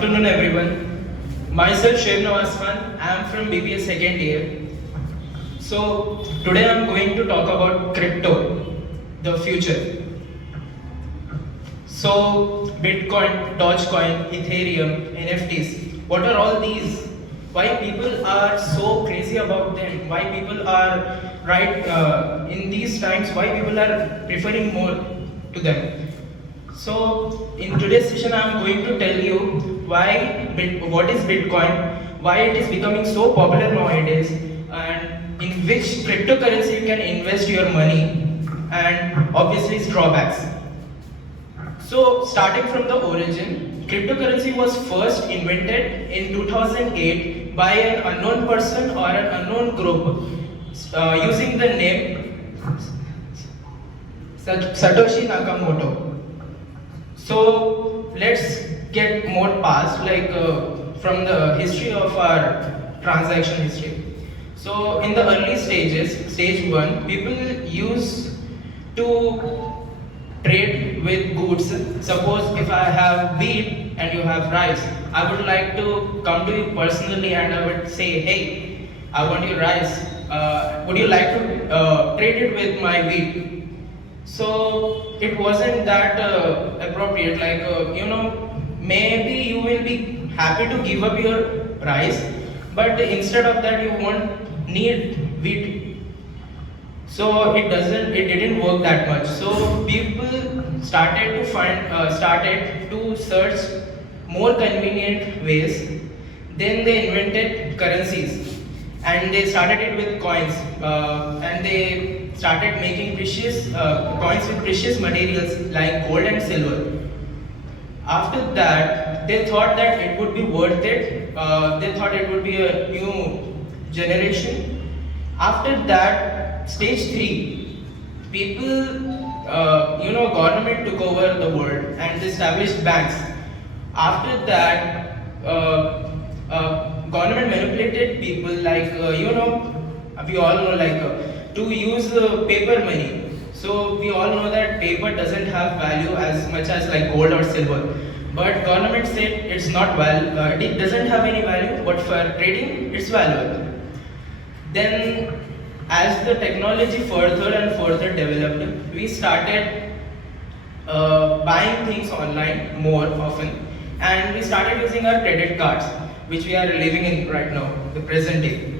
afternoon, everyone. Myself, Shuiab. I am from BBA second year. So today I am going to talk about crypto, the future. So Bitcoin, Dogecoin, Ethereum, NFTs. What are all these? Why people are so crazy about them? Why people are in these times? Why people are preferring more to them? So in today's session, I am going to tell you what is Bitcoin, why it is becoming so popular nowadays, and in which cryptocurrency you can invest your money, and obviously its drawbacks. So starting from the origin, cryptocurrency was first invented in 2008 by an unknown person or an unknown group using the name Satoshi Nakamoto. So let's get more past, from the history of our transaction history. So in the early stages, stage 1, people used to trade with goods. Suppose if I have wheat and you have rice, I would like to come to you personally and I would say, hey, I want your rice. Would you like to trade it with my wheat? So it wasn't that appropriate. Maybe you will be happy to give up your rice, but instead of that, you won't need wheat. So it didn't work that much. So people started to search more convenient ways. Then they invented currencies, and they started it with coins, and they started making precious coins with precious materials like gold and silver. After that, they thought that it would be worth it. They thought it would be a new generation. After that, stage 3, government took over the world and established banks. After that, government manipulated people, we all know, to use paper money. So we all know that paper doesn't have value as much as gold or silver. But government said it's not it doesn't have any value, but for trading, it's valuable. Then, as the technology further and further developed, we started buying things online more often, and we started using our credit cards, which we are living in right now, the present day.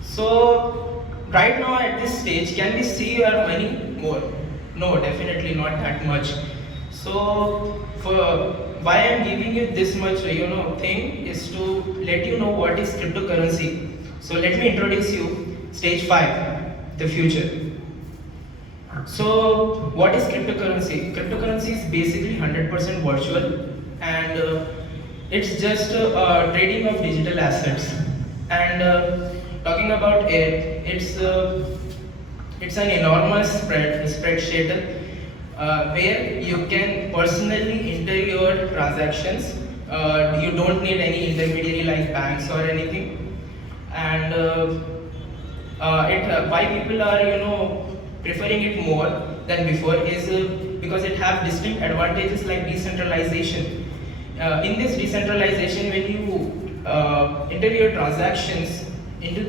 So, right now at this stage, can we see our money more? No, definitely not that much. So, why I am giving you this much, thing is to let you know what is cryptocurrency. So let me introduce you stage 5, the future. So what is cryptocurrency? Cryptocurrency is basically 100% virtual, and it's just trading of digital assets. And talking about it, it's an enormous spreadsheet where you can personally enter your transactions. You don't need any intermediary like banks or anything. And why people are preferring it more than before is because it have distinct advantages like decentralization. In this decentralization, when you enter your transactions into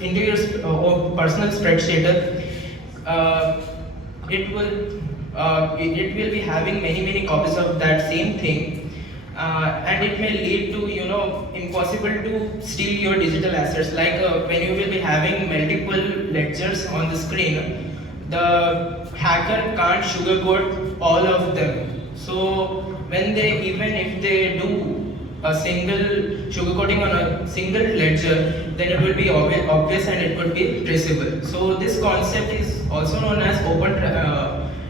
your personal spreadsheet, it will be having many copies of that same thing, and it may lead to impossible to steal your digital assets. When you will be having multiple ledgers on the screen, the hacker can't sugarcoat all of them. So even if they do a single sugarcoating on a single ledger, then it will be obvious and it could be traceable. So this concept is also known as open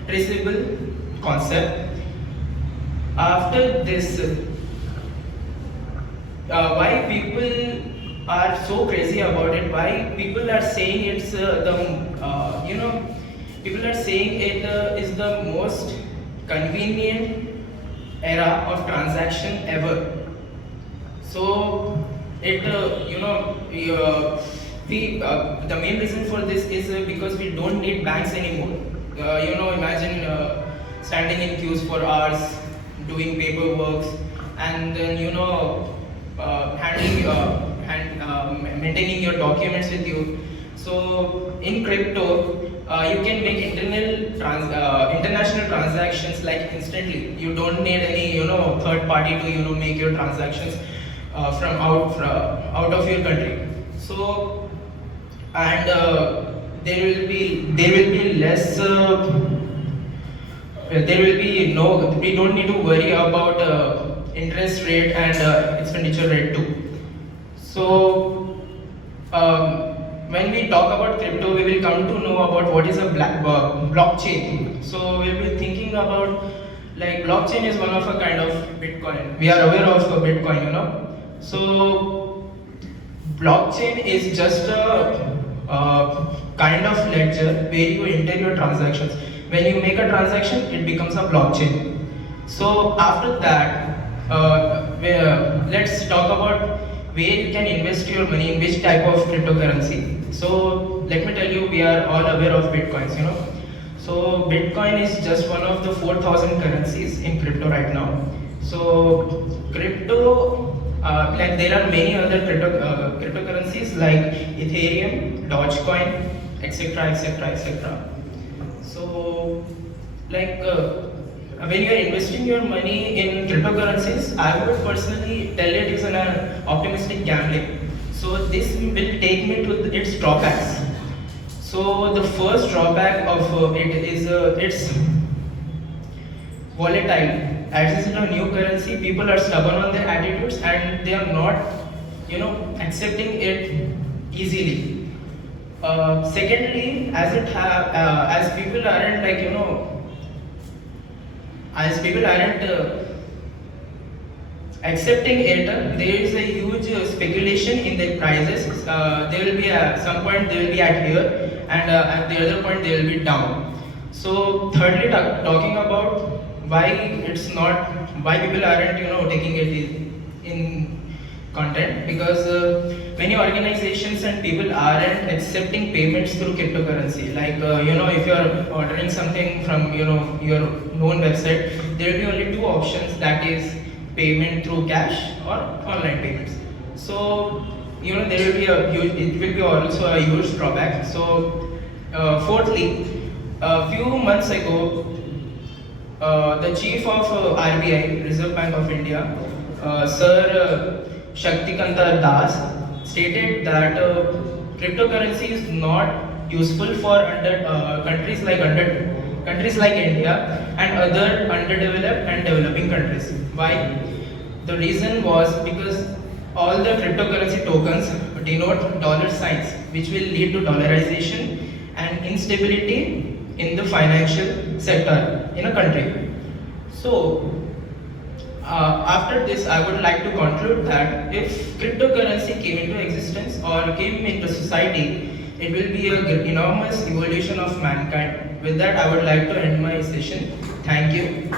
traceable concept. After this, why people are so crazy about it? Why people are saying it's people are saying it is the most convenient era of transaction ever. So the main reason for this is because we don't need banks anymore. Imagine standing in queues for hours, doing paperwork, and then handling maintaining your documents with you. So in crypto, you can make international transactions like instantly. You don't need any third party to make your transactions from out of your country. So and there will be less. There will be no. We don't need to worry about interest rate and expenditure rate too. So when we talk about crypto, we will come to know about what is a blockchain. So we'll be thinking about like blockchain is one of a kind of Bitcoin. We are aware of Bitcoin. So blockchain is just a kind of ledger where you enter your transactions. When you make a transaction, it becomes a blockchain. So after that, let's talk about where you can invest your money in which type of cryptocurrency. So let me tell you, we are all aware of Bitcoins. So Bitcoin is just one of the 4,000 currencies in crypto right now. So crypto, like there are many other cryptocurrencies like Ethereum, Dogecoin, etc., etc., etc. So, like when you are investing your money in cryptocurrencies, I would personally tell it is an optimistic gambling. So this will take me to its drawbacks. So the first drawback of it is it's volatile. As it's a new currency, people are stubborn on their attitudes and they are not, accepting it easily. Secondly, as people aren't accepting it, there is a huge speculation in their prices. They will be at some point they will be at here, and at the other point they will be down. So thirdly, talking about why people aren't taking it in content, because many organizations and people aren't accepting payments through cryptocurrency. Like if you are ordering something from your known website, there will be only two options, that is payment through cash or online payments. So there will be it will be also a huge drawback. So fourthly, a few months ago, the chief of RBI, Reserve Bank of India, Sir Shaktikanta Das, stated that cryptocurrency is not useful for countries like India and other underdeveloped and developing countries. Why? The reason was because all the cryptocurrency tokens denote dollar signs, which will lead to dollarization and instability in the financial sector in a country. So after this, I would like to conclude that if cryptocurrency came into existence or came into society, it will be an enormous evolution of mankind. With that, I would like to end my session. Thank you.